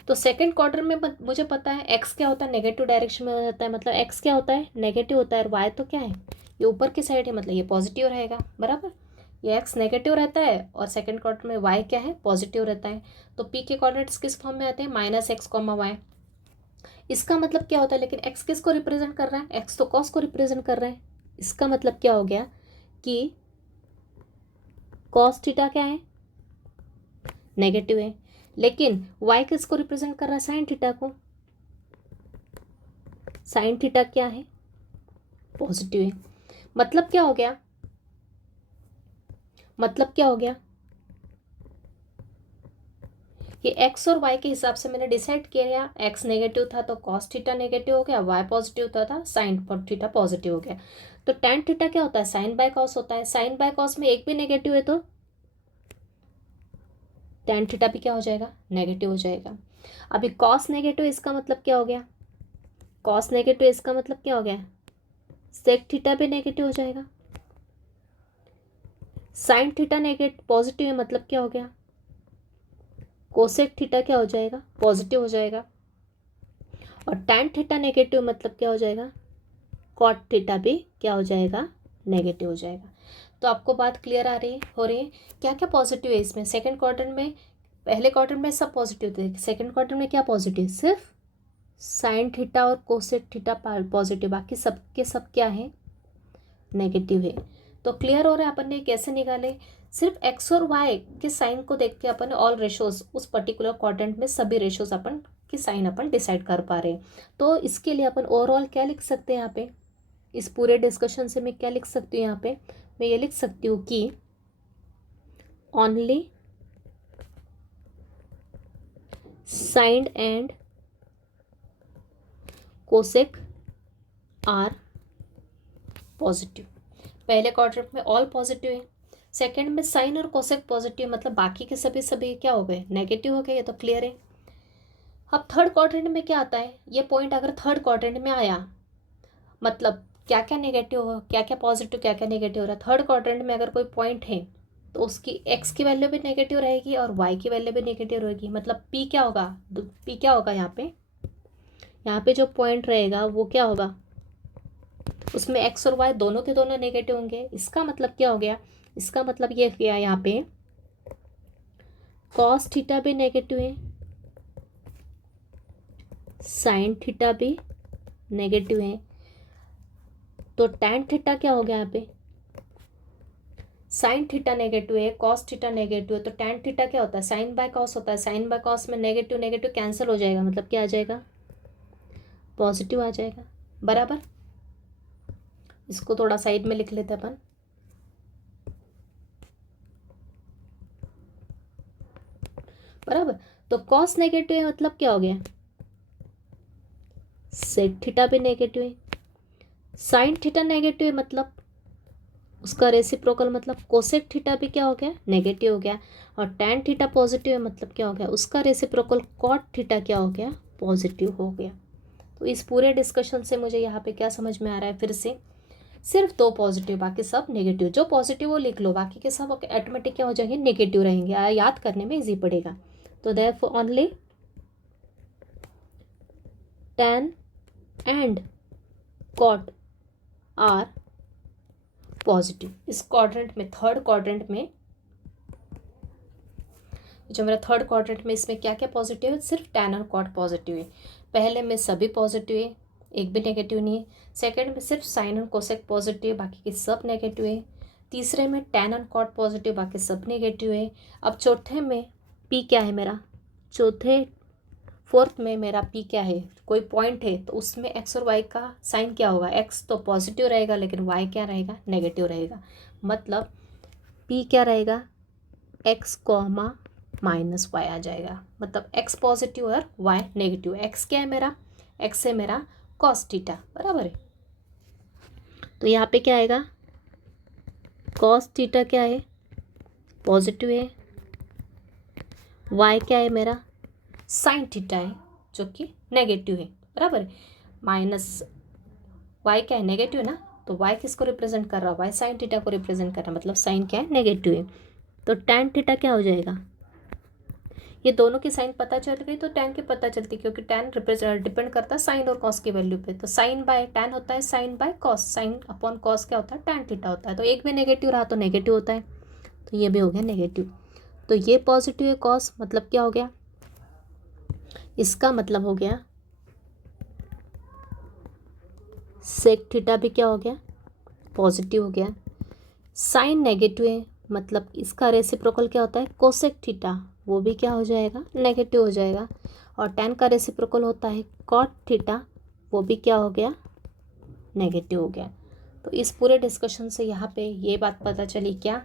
तो सेकंड क्वार्टर में मुझे पता है एक्स क्या होता है, नेगेटिव डायरेक्शन में हो जाता है। मतलब एक्स क्या होता है, नेगेटिव होता है। और वाई तो क्या है, ये ऊपर की साइड है, मतलब ये पॉजिटिव रहेगा। बराबर, ये एक्स नेगेटिव रहता है और सेकंड क्वार्टर में वाई क्या है, पॉजिटिव रहता है। तो पी के कोऑर्डिनेट्स किस फॉर्म में आते हैं, -x, y। इसका मतलब क्या होता है, लेकिन एक्स किसको रिप्रेजेंट कर रहा है, एक्स तो कॉस को रिप्रेजेंट कर रहा है। इसका मतलब क्या हो गया कि कॉस थीटा क्या है, नेगेटिव है। लेकिन y किसको रिप्रेजेंट कर रहा है, साइन थीटा को। साइन थीटा क्या है, पॉजिटिव है। मतलब क्या हो गया, मतलब क्या हो गया, ये x और y के हिसाब से मैंने डिसाइड किया। x नेगेटिव था तो cos थीटा नेगेटिव हो गया, y पॉजिटिव था साइन थीटा पॉजिटिव हो गया। तो tan थीटा क्या होता है, साइन बाय कॉस होता है। साइन बाय कॉस में एक भी नेगेटिव है तो tan थीटा भी क्या हो जाएगा, नेगेटिव हो जाएगा। अभी cos नेगेटिव, इसका मतलब क्या हो गया, cos नेगेटिव इसका मतलब क्या हो गया, sec थीटा भी नेगेटिव हो जाएगा। साइन थीटा नेगेटिव पॉजिटिव है, मतलब क्या हो गया, कोसेक थीटा क्या हो जाएगा, पॉजिटिव हो जाएगा। और tan थीटा नेगेटिव मतलब क्या हो जाएगा, कॉट थीटा भी क्या हो जाएगा, नेगेटिव हो जाएगा। तो आपको बात क्लियर आ रही है, हो रही है। क्या क्या पॉजिटिव है इसमें, सेकंड क्वार्टर में, पहले क्वार्टर में सब पॉजिटिव थे, सेकंड क्वार्टर में क्या पॉजिटिव, सिर्फ साइन थीटा और कोसेक थीटा पॉजिटिव, बाकी सब के सब क्या है, नेगेटिव है। तो क्लियर हो रहा है अपन ने कैसे निकाले, सिर्फ एक्स और वाई के साइन को देख के अपन ऑल रेशोज उस पर्टिकुलर क्वाड्रेंट में सभी रेशोज अपन की साइन अपन डिसाइड कर पा रहे हैं। तो इसके लिए अपन ओवरऑल क्या लिख सकते हैं यहाँ पे, इस पूरे डिस्कशन से मैं क्या लिख सकती हूँ यहाँ पे, मैं ये लिख सकती हूँ कि only sine and cosec are positive. पहले क्वाड्रेंट में ऑल पॉजिटिव है, सेकंड में साइन और कोसेक पॉजिटिव, मतलब बाकी के सभी क्या हो गए, नेगेटिव हो गए। ये तो क्लियर है। अब थर्ड क्वाड्रेंट में क्या आता है, ये पॉइंट अगर थर्ड क्वाड्रेंट में आया, मतलब क्या क्या नेगेटिव हो, क्या क्या पॉजिटिव, क्या क्या नेगेटिव हो रहा है। थर्ड क्वाड्रेंट में अगर कोई पॉइंट है तो उसकी एक्स की वैल्यू भी नेगेटिव रहेगी और वाई की वैल्यू भी नेगेटिव रहेगी। मतलब पी क्या होगा, पी क्या होगा यहाँ पे जो पॉइंट रहेगा वो क्या होगा, उसमें एक्स और वाई दोनों के दोनों नेगेटिव होंगे। इसका मतलब क्या हो गया, इसका मतलब ये किया यहाँ पे कॉस थीटा भी नेगेटिव है, साइन थीटा भी नेगेटिव है। तो टैन थीटा क्या हो गया यहाँ पे, साइन थीटा नेगेटिव है, कॉस थीटा नेगेटिव है, तो टैन थीटा क्या होता है, साइन बाय कॉस होता है। साइन बाय कॉस में नेगेटिव नेगेटिव कैंसिल हो जाएगा, मतलब क्या आ जाएगा, पॉजिटिव आ जाएगा। बराबर, इसको थोड़ा साइड में लिख लेते अपन। बराबर, तो कॉस नेगेटिव है मतलब क्या हो गया, सेक थीटा भी नेगेटिव है। साइन थीटा नेगेटिव है मतलब उसका रेसिप्रोकल, मतलब कोसेक थीटा भी क्या हो गया, नेगेटिव हो गया। और टैन थीटा पॉजिटिव है मतलब क्या हो गया, उसका रेसिप्रोकल कॉट थीटा क्या हो गया, पॉजिटिव हो गया। तो इस पूरे डिस्कशन से मुझे यहाँ पे क्या समझ में आ रहा है, फिर से सिर्फ दो पॉजिटिव, बाकी सब नेगेटिव। जो पॉजिटिव वो लिख लो, बाकी के सब ऑटोमेटिक क्या हो जाएंगे, नेगेटिव रहेंगे, याद करने में इजी पड़ेगा। तो therefore only tan and cot are positive. इस क्वाड्रेंट में, थर्ड क्वाड्रेंट में, जो मेरा थर्ड क्वाड्रेंट में, इसमें क्या क्या पॉजिटिव है, सिर्फ टैन और कॉट पॉजिटिव है। पहले में सभी पॉजिटिव है, एक भी नेगेटिव नहीं है। सेकंड में सिर्फ साइन और कोसेक पॉजिटिव है, बाकी के सब नेगेटिव है। तीसरे में टैन और कॉट पॉजिटिव, बाकी सब नेगेटिव है। अब चौथे में पी क्या है मेरा, चौथे फोर्थ में मेरा पी क्या है, कोई पॉइंट है तो उसमें एक्स और वाई का साइन क्या होगा, एक्स तो पॉजिटिव रहेगा लेकिन वाई क्या रहेगा, नेगेटिव रहेगा। मतलब पी क्या रहेगा, एक्स कॉमा माइनस वाई आ जाएगा। मतलब एक्स पॉजिटिव और वाई नेगेटिव। एक्स क्या है मेरा, एक्स है मेरा कॉस थीटा, बराबर है। तो यहाँ पे क्या आएगा, कॉस थीटा क्या है, पॉजिटिव है। वाई क्या है मेरा, साइन थीटा है जो कि नेगेटिव है, बराबर है। माइनस वाई क्या है, नेगेटिव है ना, तो वाई किसको रिप्रेजेंट कर रहा है, वाई साइन थीटा को रिप्रेजेंट कर रहा है। मतलब साइन क्या है, नेगेटिव है। तो टैन थीटा क्या हो जाएगा, ये दोनों की साइन पता चल गई तो टैन की पता चलती, क्योंकि टैन रिप्रेजेंट डिपेंड करता है साइन और कॉस की वैल्यू पे। तो साइन बाय टैन होता है sine by cos, sine upon cos क्या होता है, टैन थीटा होता है। तो एक भी नेगेटिव रहा तो नेगेटिव होता है, तो ये भी हो गया नेगेटिव। तो ये पॉजिटिव है कॉस, मतलब क्या हो गया, इसका मतलब हो गया सेक थीटा भी क्या हो गया, पॉजिटिव हो गया। साइन नेगेटिव है, मतलब इसका रेसिप्रोकल क्या होता है, कोसेक थीटा, वो भी क्या हो जाएगा, नेगेटिव हो जाएगा। और टैन का रेसिप्रोकल होता है कॉट थीटा, वो भी क्या हो गया, नेगेटिव हो गया। तो इस पूरे डिस्कशन से यहाँ पे ये बात पता चली क्या,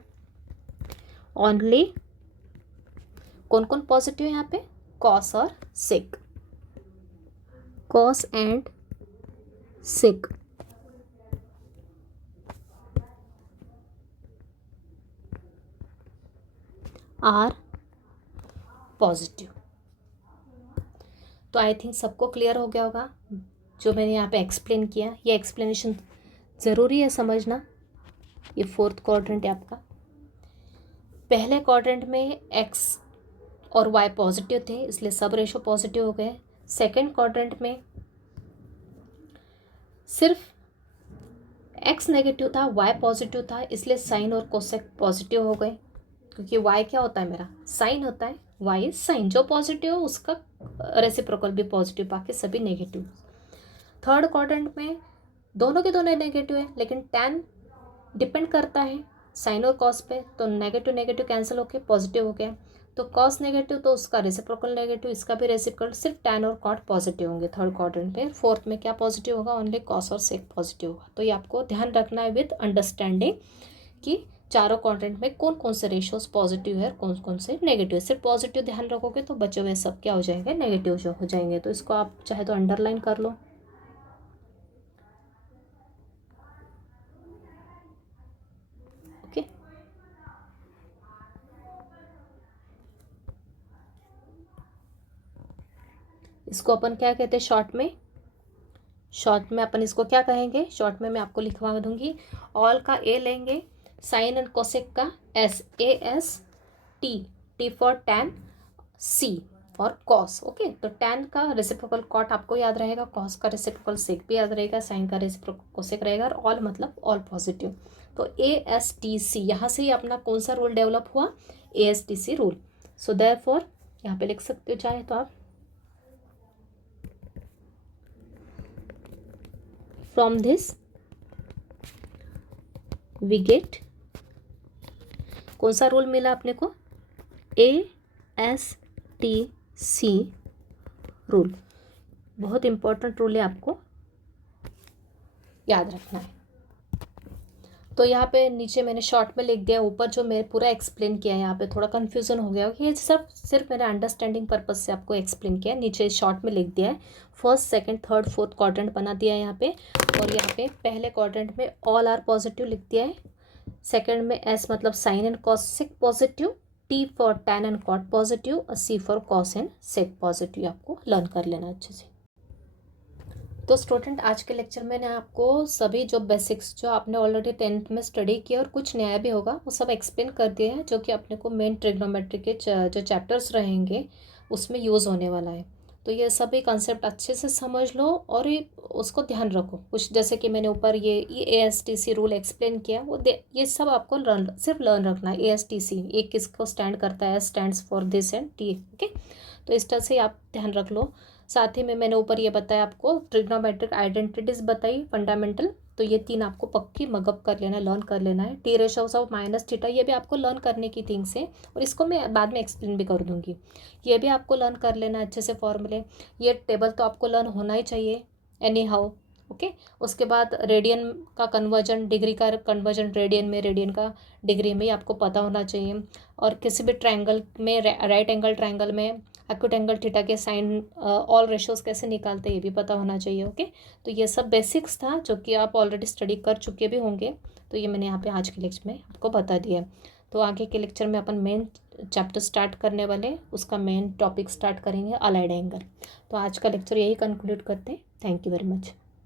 ओनली कौन कौन पॉजिटिव है यहाँ पे, कॉस और sec, cos and sec are positive. तो आई थिंक सबको क्लियर हो गया होगा जो मैंने यहाँ पे एक्सप्लेन किया। ये एक्सप्लेनेशन ज़रूरी है समझना। ये फोर्थ क्वाड्रेंट है आपका। पहले क्वाड्रेंट में एक्स और वाई पॉजिटिव थे इसलिए सब रेशो पॉजिटिव हो गए। सेकंड क्वाड्रेंट में सिर्फ एक्स नेगेटिव था, वाई पॉजिटिव था, इसलिए साइन और कोसेक पॉजिटिव हो गए, क्योंकि वाई क्या होता है मेरा, साइन होता है, वाई इज साइन, जो पॉजिटिव हो उसका रेसिप्रोकल भी पॉजिटिव, बाकी सभी नेगेटिव। थर्ड क्वाड्रेंट में दोनों के दोनों नेगेटिव है, लेकिन टैन डिपेंड करता है साइन और कॉस पे, तो नेगेटिव नेगेटिव कैंसिल होके पॉजिटिव हो गया। तो कॉस नेगेटिव तो उसका रेसिप्रोकल नेगेटिव, इसका भी रेसिप्रोकल, सिर्फ टैन और कॉट पॉजिटिव होंगे थर्ड क्वाड्रेंट पे। फोर्थ में क्या पॉजिटिव होगा, ओनली कॉस और सेक पॉजिटिव होगा। तो ये आपको ध्यान रखना है विद अंडरस्टैंडिंग कि चारों क्वाड्रेंट में कौन कौन से रेशियोज पॉजिटिव है और कौन कौन से नेगेटिव है। सिर्फ पॉजिटिव ध्यान रखोगे तो बचे हुए सब क्या हो जाएंगे, नेगेटिव जो हो जाएंगे। तो इसको आप चाहे तो अंडरलाइन कर लो। ओके, इसको अपन क्या कहते हैं शॉर्ट में, शॉर्ट में अपन इसको क्या कहेंगे, शॉर्ट में मैं आपको लिखवा दूंगी। ऑल का ए लेंगे, साइन एंड कोसेक का S, A S T, T for tan, C for cos. Okay, तो टैन का रेसिप्रोकल कॉट आपको याद रहेगा, कॉस का रेसिप्रोकल सेक भी याद रहेगा, साइन का रेसिप्रोकल कोसेक रहेगा, और ऑल मतलब ऑल पॉजिटिव। तो ए एस टी सी, यहाँ से ही अपना कौन सा रूल डेवलप हुआ, A S T C rule. So therefore यहाँ पे लिख सकते हो चाहे तो आप, फ्रॉम दिस वी गेट, कौन सा रूल मिला अपने को, A S T C rule. बहुत इंपॉर्टेंट रूल है, आपको याद रखना है। तो यहाँ पे नीचे मैंने शॉर्ट में लिख दिया, ऊपर जो मैंने पूरा एक्सप्लेन किया है, यहाँ पे थोड़ा कन्फ्यूजन हो गया, ये सब सिर्फ मैंने अंडरस्टैंडिंग पर्पज से आपको एक्सप्लेन किया है। नीचे शॉर्ट में लिख दिया है, first second third fourth quadrant बना दिया है यहाँ पे। और यहाँ पे पहले क्वाड्रेंट में ऑल आर पॉजिटिव लिख दिया है, सेकंड में एस मतलब sine and cosec positive, T for tan and cot positive, और C for cos and sec positive. आपको लर्न कर लेना अच्छे से। तो स्टूडेंट आज के लेक्चर में ना आपको सभी जो बेसिक्स जो आपने ऑलरेडी 10th में स्टडी किया और कुछ नया भी होगा वो सब एक्सप्लेन कर दिए हैं, जो कि अपने को मेन ट्रिग्नोमेट्री के जो चैप्टर्स रहेंगे उसमें यूज़ होने वाला है। तो ये सभी कंसेप्ट अच्छे से समझ लो और ये उसको ध्यान रखो। कुछ जैसे कि मैंने ऊपर ये ASTC रूल एक्सप्लेन किया, वो ये सब आपको सिर्फ लर्न रखना है। ASTC एक किसको स्टैंड करता है, stands for this and T. Okay, तो इस तरह से आप ध्यान रख लो। साथ ही में मैंने ऊपर ये बताया आपको ट्रिग्नोमेट्रिक आइडेंटिटीज बताई फंडामेंटल, तो तो ये 3 आपको पक्की मगअप कर लेना है, लर्न कर लेना है। T ratios of minus theta, ये भी आपको लर्न करने की थिंग्स है और इसको मैं बाद में एक्सप्लेन भी कर दूँगी। ये भी आपको लर्न कर लेना है अच्छे से फॉर्मूले। ये टेबल तो आपको लर्न होना ही चाहिए एनी हाउ, ओके। उसके बाद रेडियन का कन्वर्जन, डिग्री का कन्वर्जन रेडियन में, रेडियन का डिग्री में, आपको पता होना चाहिए। और किसी भी ट्रायंगल में, राइट एंगल ट्रायंगल में एक्यूट एंगल थीटा के साइन ऑल रेशोज कैसे निकालते हैं ये भी पता होना चाहिए, ओके। तो ये सब बेसिक्स था जो कि आप ऑलरेडी स्टडी कर चुके भी होंगे, तो ये मैंने यहाँ पे आज के लेक्चर में आपको बता दिया। तो आगे के लेक्चर में अपन मेन चैप्टर स्टार्ट करने वाले, उसका मेन टॉपिक स्टार्ट करेंगे अलाइड एंगल। तो आज का लेक्चर यही कंक्लूड करते हैं। Thank you very much.